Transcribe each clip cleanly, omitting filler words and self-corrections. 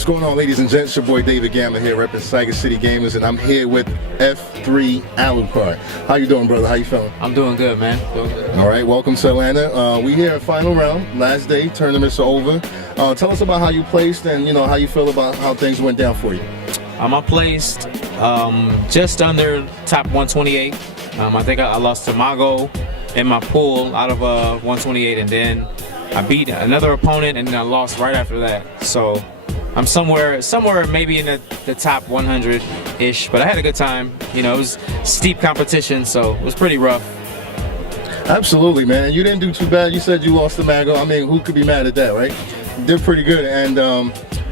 What's going on, ladies and gents? Your boy David Gamma here, repping SygacityGamers, and I'm here with F3 AlucarD. How you doing, brother? How you feeling? I'm doing good, man. Doing good. All right, welcome to Atlanta. We here at final round, last day. Tournaments are over. Tell us about how you placed, and how you feel about how things went down for you. I placed just under top 128. I think I lost to Mago in my pool out of 128, and then I beat another opponent, and then I lost right after that. So I'm somewhere maybe in the top 100-ish, but I had a good time. It was steep competition, so it was pretty rough. Absolutely, man. You didn't do too bad. You said you lost to Mago. I mean, who could be mad at that, right? You did pretty good. And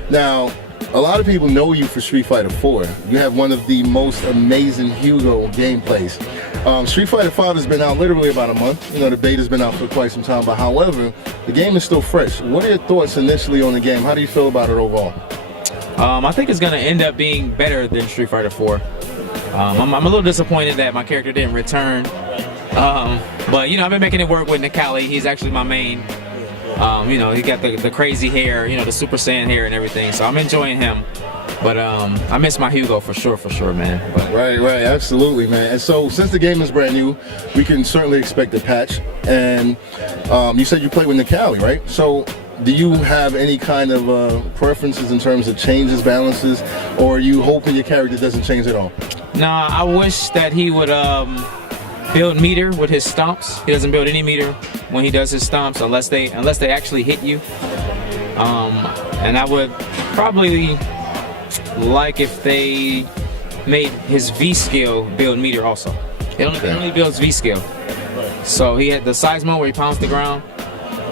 now, a lot of people know you for Street Fighter 4. You have one of the most amazing Hugo gameplays. Street Fighter 5 has been out literally about a month. The beta's been out for quite some time, but however, the game is still fresh. What are your thoughts initially on the game? How do you feel about it overall? I think it's going to end up being better than Street Fighter 4. I'm a little disappointed that my character didn't return. But I've been making it work with Nikali. He's actually my main. He got the crazy hair, the Super Saiyan hair and everything. So I'm enjoying him. But I miss my Hugo for sure, man. But right, absolutely, man. And so since the game is brand new, we can certainly expect a patch. And you said you play with Nikali, right? So do you have any kind of preferences in terms of changes, balances, or are you hoping your character doesn't change at all? Nah, I wish that he would build meter with his stomps. He doesn't build any meter when he does his stomps unless they actually hit you. And I would probably like if they made his V skill build meter also. It only builds V skill. So he had the Seismo where he pounds the ground.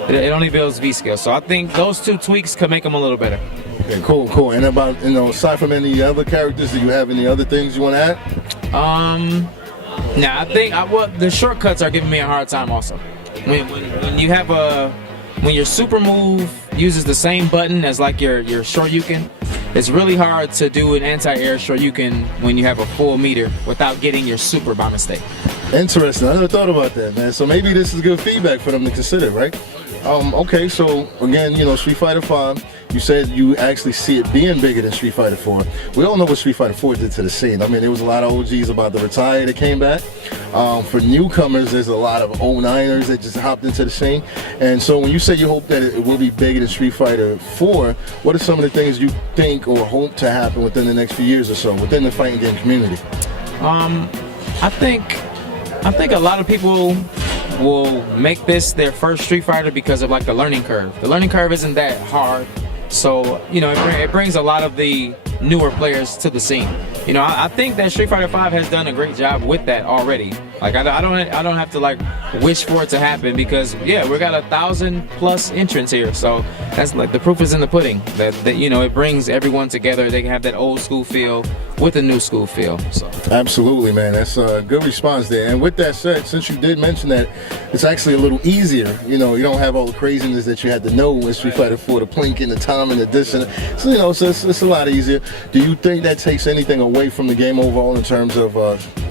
It only builds V skill. So I think those two tweaks could make him a little better. Okay, cool. And about aside from any other characters, do you have any other things you want to add? Now I think the shortcuts are giving me a hard time also. When you have when your super move uses the same button as like your Shoryuken, it's really hard to do an anti-air Shoryuken when you have a full meter without getting your super by mistake. Interesting. I never thought about that, man. So maybe this is good feedback for them to consider, right? Okay, so again, Street Fighter 5, you said you actually see it being bigger than Street Fighter 4. We all know what Street Fighter 4 did to the scene. I mean, there was a lot of OGs about to retire that came back. For newcomers, there's a lot of 09ers that just hopped into the scene. And so when you say you hope that it will be bigger than Street Fighter 4, what are some of the things you think or hope to happen within the next few years or so within the fighting game community? I think a lot of people will make this their first Street Fighter because of like the learning curve. The learning curve isn't that hard, so it brings a lot of the newer players to the scene. I think that Street Fighter 5 has done a great job with that already. Like I don't have to like wish for it to happen because we got 1,000+ entrants here, so that's like the proof is in the pudding. That it brings everyone together. They can have that old school feel with a new school feel. So absolutely, man. That's a good response there. And with that said, since you did mention that it's actually a little easier, you don't have all the craziness that you had to know with Street Fighter 4, the plink and the time and the this and so so it's a lot easier. Do you think that takes anything away from the game overall in terms of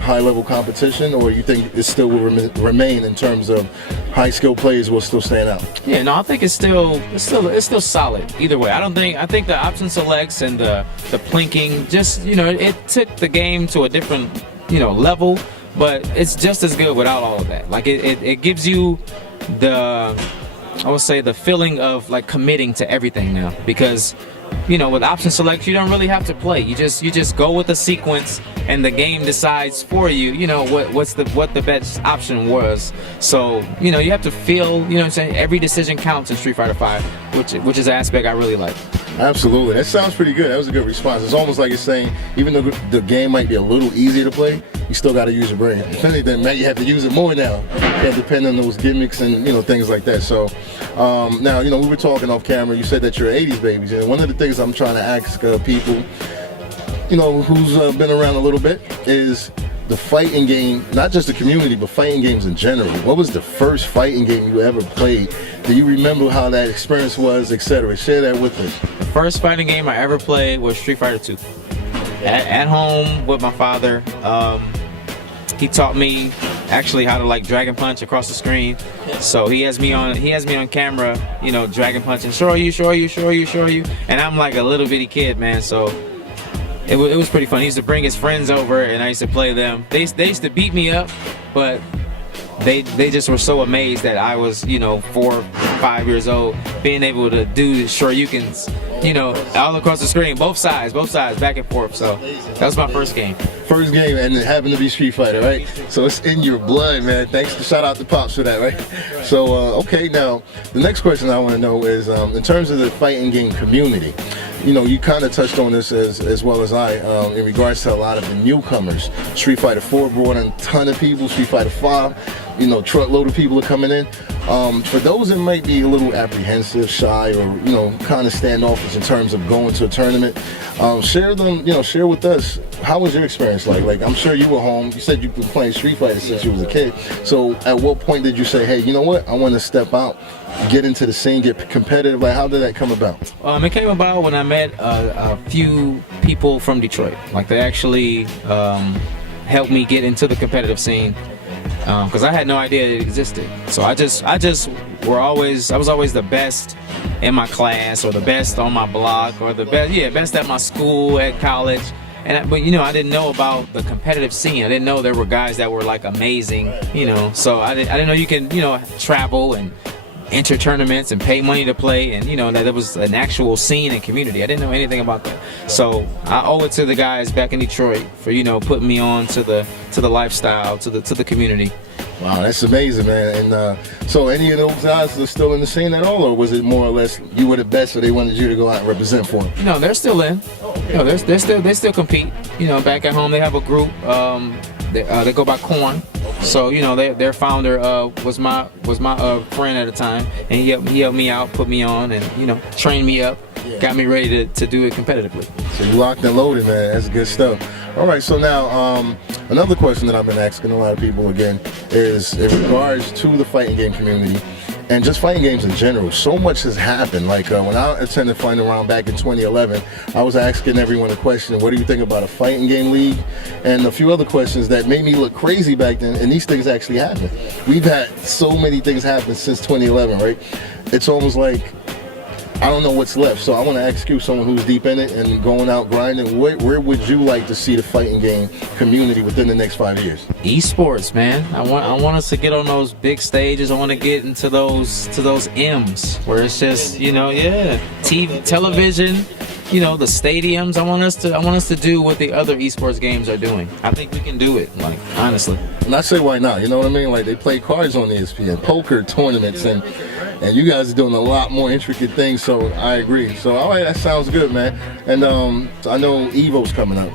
high level competition, or you think it still will remain in terms of high skill players will still stand out? Yeah, no, I think it's still solid either way. I think the option selects and the plinking just it took the game to a different level, but it's just as good without all of that. Like it gives you I would say the feeling of like committing to everything now, because with option select you don't really have to play. You just go with the sequence and the game decides for you what the best option was. So you have to feel every decision counts in Street Fighter 5, which is an aspect I really like. Absolutely. That sounds pretty good. That was a good response. It's almost like it's saying, even though the game might be a little easier to play, you still got to use your brain. If anything, man, you have to use it more now. You can't depend on those gimmicks and things like that. So now we were talking off camera. You said that you're 80s babies, and one of the things I'm trying to ask people, who's been around a little bit, is the fighting game, not just the community, but fighting games in general. What was the first fighting game you ever played? Do you remember how that experience was, etc.? Share that with us. The first fighting game I ever played was Street Fighter 2. At home with my father. he taught me actually how to like dragon punch across the screen. So he has me on camera, you know, dragon punching, show you, and I'm like a little bitty kid, man. So it was pretty fun. He used to bring his friends over, and I used to play them. They used to beat me up, but they just were so amazed that I was, you know, 4 or 5 years old, being able to do the shoryukens, you know, all across the screen, both sides, back and forth. So that was my first game. First game, and it happened to be Street Fighter, right? So it's in your blood, man. Shout out to Pops for that, right? So, okay, now, the next question I want to know is, in terms of the fighting game community, you know, you kind of touched on this as well as I, in regards to a lot of the newcomers. Street Fighter 4 brought in a ton of people, Street Fighter 5, you know, truckload of people are coming in. For those that might be a little apprehensive, shy, or, you know, kind of standoffish in terms of going to a tournament, share with us, how was your experience like? Like, I'm sure you were home. You said you've been playing Street Fighter since you was a kid. So at what point did you say, hey, you know what, I want to step out, get into the scene, get competitive? Like, how did that come about? It came about when I met a few people from Detroit. Like, they actually helped me get into the competitive scene, because I had no idea it existed. So I was always the best in my class, or the best on my block, or the best at my school, at college. But you know, I didn't know about the competitive scene. I didn't know there were guys that were like amazing, you know. So I didn't know you can, you know, travel and enter tournaments and pay money to play, and you know that there was an actual scene and community. I didn't know anything about that. So I owe it to the guys back in Detroit for, you know, putting me on to the lifestyle, to the community. Wow, that's amazing, man. And so any of those guys are still in the scene at all, or was it more or less you were the best, so they wanted you to go out and represent for them? No, they're still in. You know, they still compete. You know, back at home they have a group. They go by Corn. So you know, their founder was my friend at the time, and he helped me out, put me on, and you know, trained me up, got me ready to do it competitively. So you locked and loaded, man. That's good stuff. All right, so now another question that I've been asking a lot of people again is in regards to the fighting game community and just fighting games in general. So much has happened. Like when I attended Fighting Round back in 2011, I was asking everyone a question: what do you think about a fighting game league? And a few other questions that made me look crazy back then, and these things actually happened. We've had so many things happen since 2011, right? It's almost like I don't know what's left. So I want to ask you, someone who's deep in it and going out grinding, where would you like to see the fighting game community within the next 5 years? Esports, man. I want us to get on those big stages. I want to get into those M's where it's just, you know, TV, television, you know, the stadiums. I want us to do what the other esports games are doing. I think we can do it, like, honestly. And I say, why not? You know what I mean? Like, they play cards on ESPN, poker tournaments, and you guys are doing a lot more intricate things, so I agree. So, all right, that sounds good, man. And so I know Evo's coming up.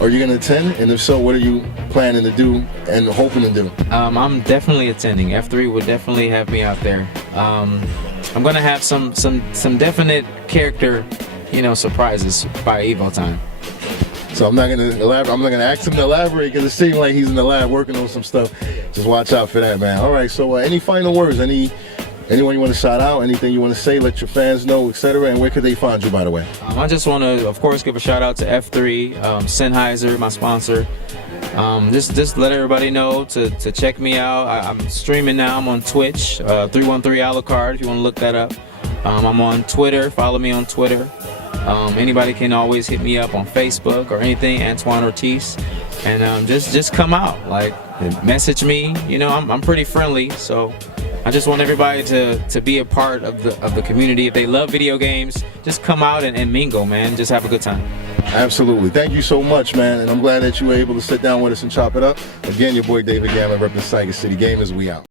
Are you going to attend? And if so, what are you planning to do and hoping to do? I'm definitely attending. F3 would definitely have me out there. I'm going to have some definite character, you know, surprises by Evo time. So I'm not going to elaborate. I'm not going to ask him to elaborate because it seems like he's in the lab working on some stuff. Just watch out for that, man. All right, so any final words? Anyone you want to shout out? Anything you want to say? Let your fans know, etc. And where could they find you, by the way? I just want to, of course, give a shout out to F3, Sennheiser, my sponsor. Just let everybody know to check me out. I'm streaming now. I'm on Twitch, 313AlucarD, if you want to look that up. I'm on Twitter. Follow me on Twitter. Anybody can always hit me up on Facebook or anything, Antwan Ortiz, and just come out, like, message me. You know, I'm pretty friendly, so I just want everybody to be a part of the community. If they love video games, just come out and mingle, man. Just have a good time. Absolutely. Thank you so much, man, and I'm glad that you were able to sit down with us and chop it up. Again, your boy David Gamma representing SygacityGamers. We out.